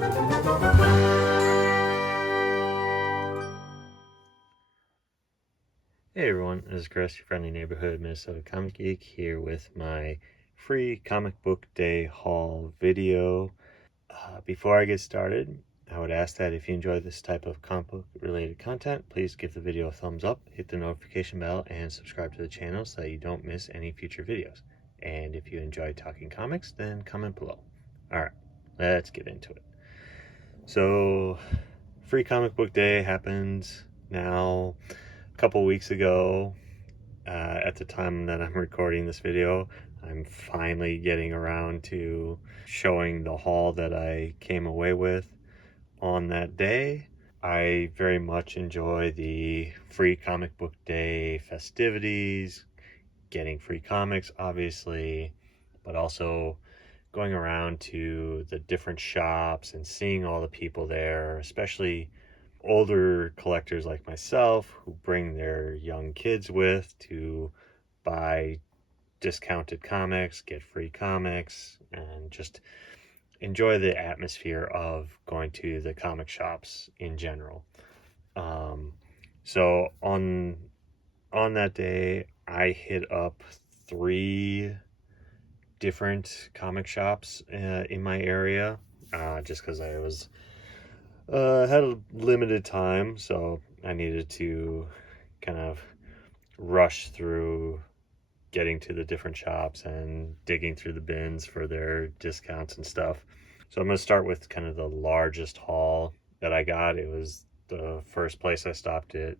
Hey everyone, this is Chris, your friendly neighborhood Minnesota comic geek, here with my free comic book day haul video. Before I get started, I would ask that if you enjoy this type of comic book related content, please give the video a thumbs up, hit the notification bell, and subscribe to the channel so that you don't miss any future videos. And if you enjoy talking comics, then comment below. Alright, let's get into it. So, free comic book day happened now a couple weeks ago. At the time that I'm recording this video, I'm finally getting around to showing the haul that I came away with on that day. I very much enjoy the free comic book day festivities, getting free comics obviously, but also going around to the different shops and seeing all the people there, especially older collectors like myself who bring their young kids with to buy discounted comics, get free comics, and just enjoy the atmosphere of going to the comic shops in general. So on that day, I hit up 3 different comic shops in my area, just because I was had a limited time, so I needed to kind of rush through getting to the different shops and digging through the bins for their discounts and stuff. So I'm going to start with kind of the largest haul that I got. It was the first place I stopped at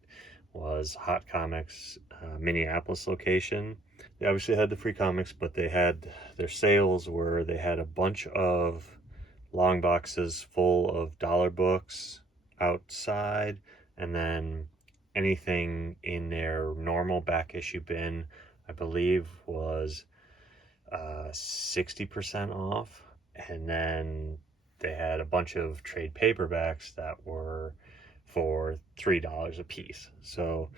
was Hot Comics Minneapolis location. They obviously had the free comics, but they had their sales where they had a bunch of long boxes full of dollar books outside, and then anything in their normal back issue bin, I believe, was 60% off. And then they had a bunch of trade paperbacks that were for $3 a piece. So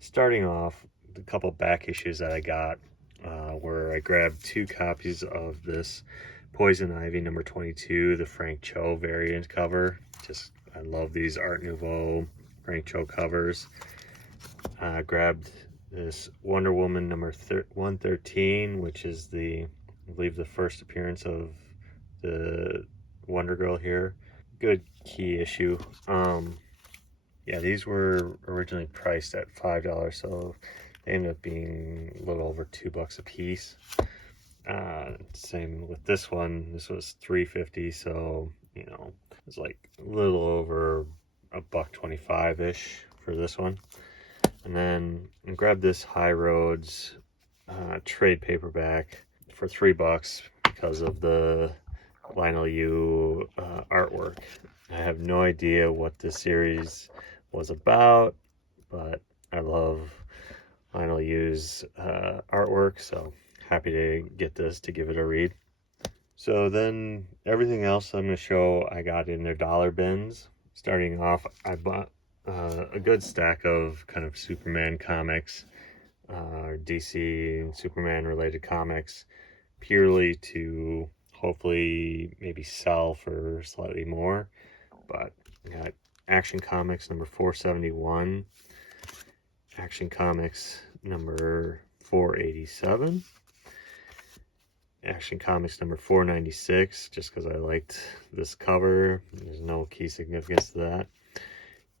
starting off, the couple back issues that I got where I grabbed 2 copies of this Poison Ivy number 22, the Frank Cho variant cover. I love these Art Nouveau Frank Cho covers. Grabbed this Wonder Woman number 113, which is I believe the first appearance of the Wonder Girl here. Good key issue. Yeah, these were originally priced at $5, so they ended up being a little over $2 a piece. Same with this one. This was $3.50, so it's like a little over $1.25 ish for this one. And then I grabbed this High Roads trade paperback for $3 because of the Lionel Yu artwork. I have no idea what this series was about, but I love Lionel Yu's artwork, so happy to get this to give it a read. So then everything else I'm going to show I got in their dollar bins. Starting off, I bought a good stack of kind of Superman comics, DC and Superman related comics, purely to hopefully maybe sell for slightly more. But I got Action Comics number 471, Action Comics number 487, Action Comics number 496, just because I liked this cover. There's no key significance to that.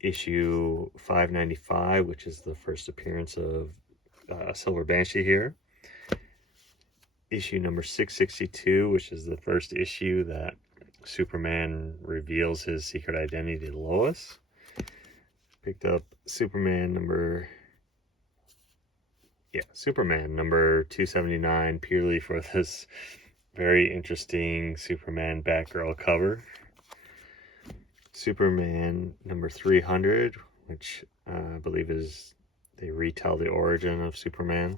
Issue 595, which is the first appearance of Silver Banshee here. Issue number 662, which is the first issue that Superman reveals his secret identity to Lois. Picked up Superman number 279, purely for this very interesting Superman Batgirl cover. Superman number 300, which I believe they retell the origin of Superman.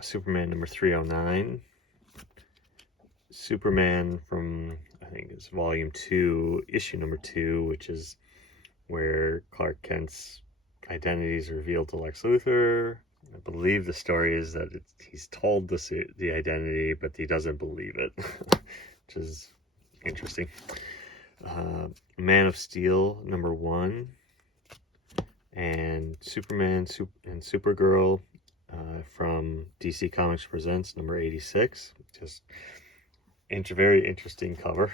Superman number 309. Superman from, I think it's volume 2, issue number 2, which is where Clark Kent's identity is revealed to Lex Luthor. I believe the story is that he's told the identity, but he doesn't believe it, which is interesting. Man of Steel #1, and Superman and Supergirl from DC Comics Presents #86. Just very interesting cover.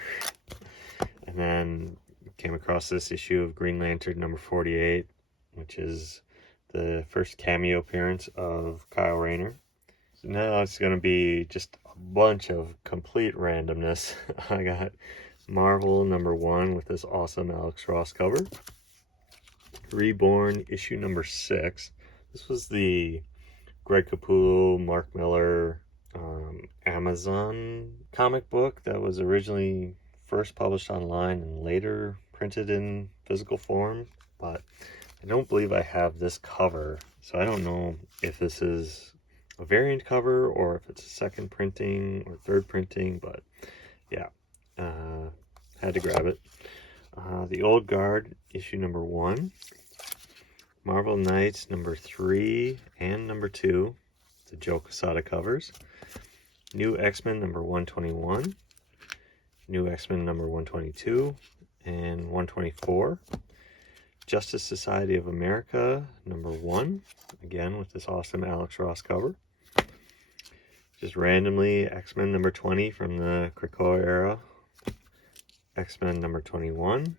And then came across this issue of Green Lantern #48, which is the first cameo appearance of Kyle Rayner. So now it's going to be just a bunch of complete randomness. I got Marvel #1 with this awesome Alex Ross cover. Reborn issue #6. This was the Greg Capullo, Mark Miller Amazon comic book that was originally first published online and later printed in physical form, but I don't believe I have this cover, so I don't know if this is a variant cover or if it's a second printing or third printing, but yeah, had to grab it. The Old Guard issue #1, Marvel Knights #3 and #2, the Joe Quesada covers. New X-Men #121, New X-Men #122 and 124. Justice Society of America #1, again with this awesome Alex Ross cover. Just randomly, X-Men #20 from the Krakoa era, X-Men #21,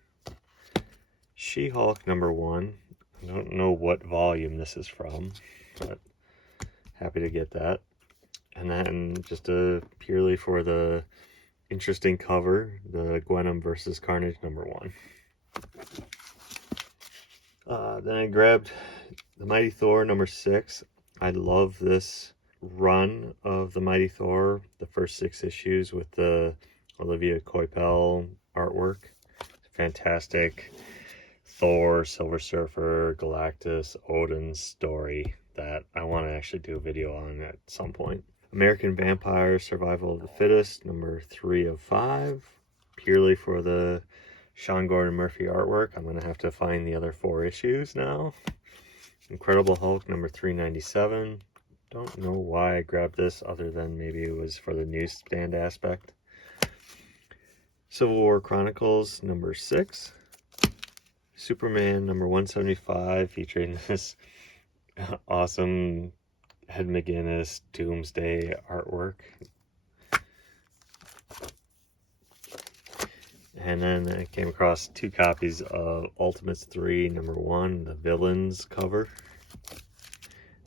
She-Hulk #1. I don't know what volume this is from, but happy to get that. And then just purely for the interesting cover, the Gwenom versus Carnage #1. Then I grabbed the Mighty Thor #6. I love this run of the Mighty Thor, the first 6 issues with the Olivia Coipel artwork. Fantastic Thor, Silver Surfer, Galactus, Odin story that I want to actually do a video on at some point. American Vampire Survival of the Fittest #3 of 5, purely for the Sean Gordon Murphy artwork. I'm going to have to find the other 4 issues now. Incredible Hulk #397. Don't know why I grabbed this other than maybe it was for the newsstand aspect. Civil War Chronicles #6. Superman #175, featuring this awesome Ed McGuinness Doomsday artwork. And then I came across 2 copies of Ultimates 3 #1, the Villains cover.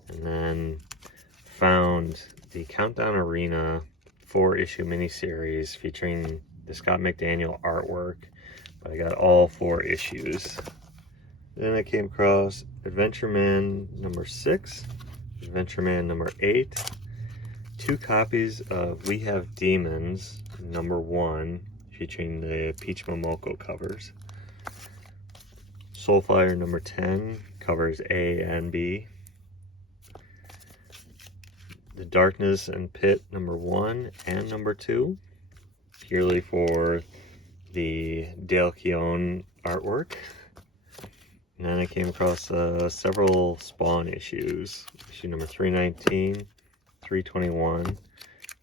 And then found the Countdown Arena 4-issue miniseries featuring the Scott McDaniel artwork, but I got all 4 issues. Then I came across Adventure Man #6, Adventure Man #8, 2 copies of We Have Demons #1, featuring the Peach Momoko covers. Soulfire #10, covers A and B. The Darkness and Pit #1 and #2, purely for the Dale Keown artwork. And then I came across several Spawn issues. Issue #319, 321,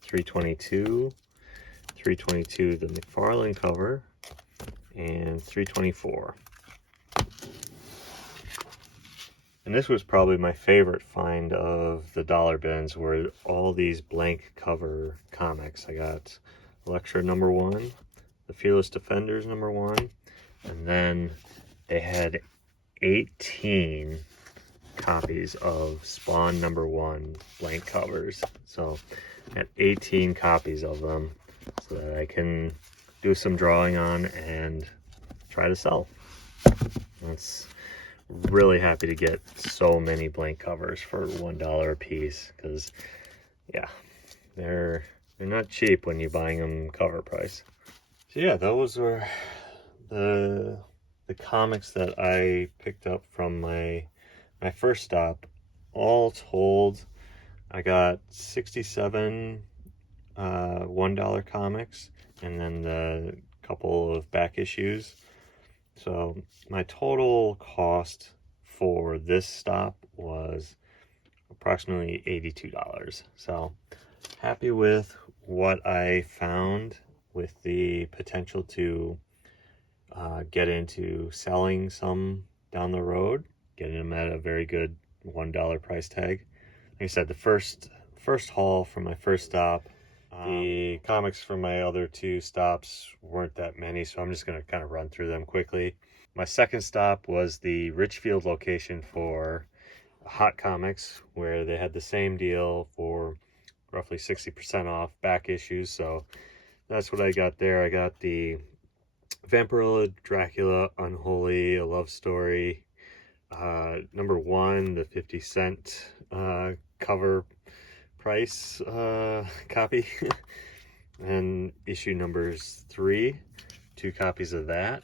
322, 322, the McFarlane cover, and 324. And this was probably my favorite find of the dollar bins, were all these blank cover comics. I got Elektra #1, the Fearless Defenders #1, and then they had 18 copies of Spawn #1 blank covers. So I got 18 copies of them so that I can do some drawing on and try to sell. That's really happy to get so many blank covers for $1 a piece, because yeah, they're not cheap when you're buying them cover price. So yeah, those were the comics that I picked up from my first stop. All told, I got 67 $1 comics, and then the couple of back issues. So my total cost for this stop was approximately $82. So happy with what I found with the potential to get into selling some down the road, getting them at a very good $1 price tag. Like I said, the first haul from my first stop, the comics from my other two stops weren't that many, so I'm just going to kind of run through them quickly. My second stop was the Richfield location for Hot Comics, where they had the same deal for roughly 60% off back issues. So that's what I got there. I got the Vampirilla Dracula Unholy, a love story, number 1, the 50-cent cover price copy, and issue numbers 3, 2 copies of that.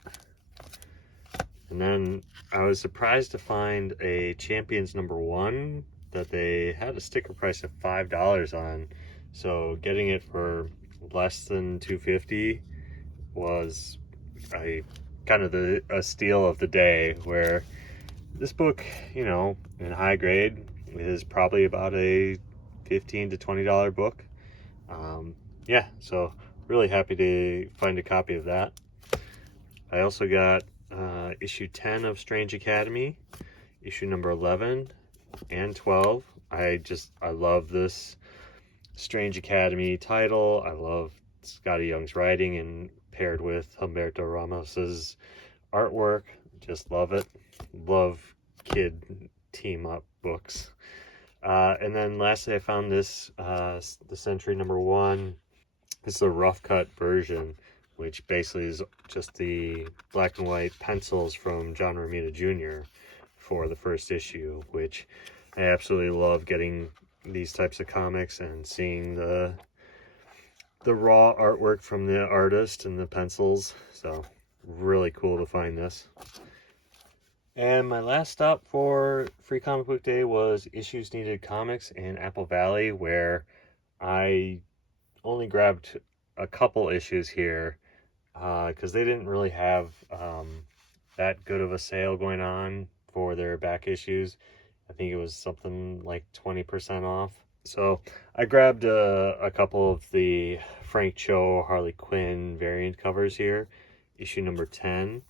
And then I was surprised to find a Champions number 1 that they had a sticker price of $5 on. So getting it for less than $2.50 was a steal of the day, where this book, you know, in high grade is probably about a $15 to $20 book. Yeah, so really happy to find a copy of that. I also got issue 10 of Strange Academy, issue number 11 and 12. I love this Strange Academy title. I love Scotty Young's writing, and paired with Humberto Ramos's artwork, just love it. Love kid team up books. And then lastly, I found this the Century number 1. It's a rough cut version, which basically is just the black and white pencils from John Romita Jr. for the first issue, which I absolutely love getting these types of comics and seeing the raw artwork from the artist and the pencils. So really cool to find this. And my last stop for Free Comic Book Day was Issues Needed Comics in Apple Valley, where I only grabbed a couple issues here because they didn't really have that good of a sale going on for their back issues. I think it was something like 20% off. So I grabbed a couple of the Frank Cho Harley Quinn variant covers here. Issue number 10,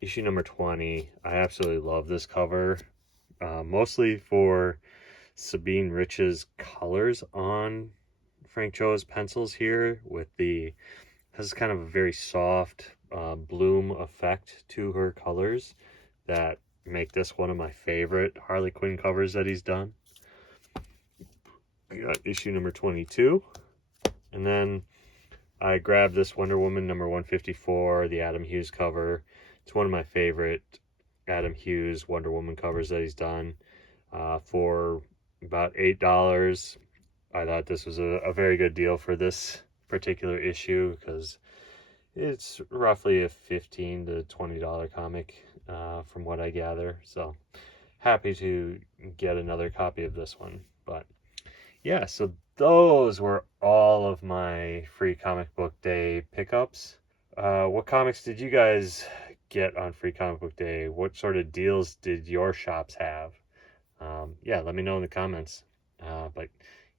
issue number 20. I absolutely love this cover, mostly for Sabine Rich's colors on Frank Cho's pencils here, with has kind of a very soft bloom effect to her colors that make this one of my favorite Harley Quinn covers that he's done. I got issue number 22, and then I grabbed this Wonder Woman number 154, the Adam Hughes cover. It's one of my favorite Adam Hughes Wonder Woman covers that he's done, for about $8. I thought this was a very good deal for this particular issue, because it's roughly a $15 to $20 comic from what I gather. So happy to get another copy of this one. But yeah, so those were all of my Free Comic Book Day pickups. What comics did you guys get on Free Comic Book Day? What sort of deals did your shops have? Yeah, let me know in the comments. But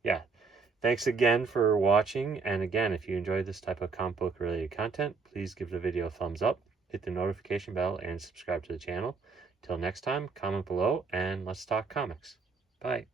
yeah, thanks again for watching. And again, if you enjoyed this type of comic book related content, please give the video a thumbs up, hit the notification bell, and subscribe to the channel. Till next time, comment below and let's talk comics. Bye.